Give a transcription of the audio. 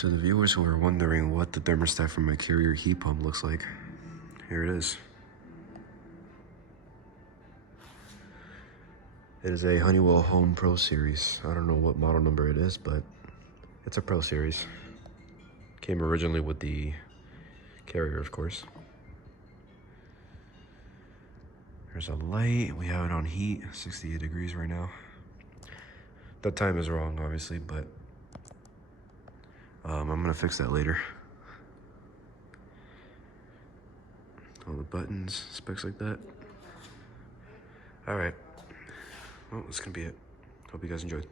To the viewers who are wondering what the thermostat for my Carrier heat pump looks like, here it is. It is a Honeywell Home Pro Series. I don't know what model number it is, but it's a Pro Series. Came originally with the Carrier, of course. There's a light. We have it on heat, 68 degrees right now. The time is wrong, obviously, but I'm gonna fix that later. All the buttons, specs like that. All right. Well, that's gonna be it. Hope you guys enjoyed.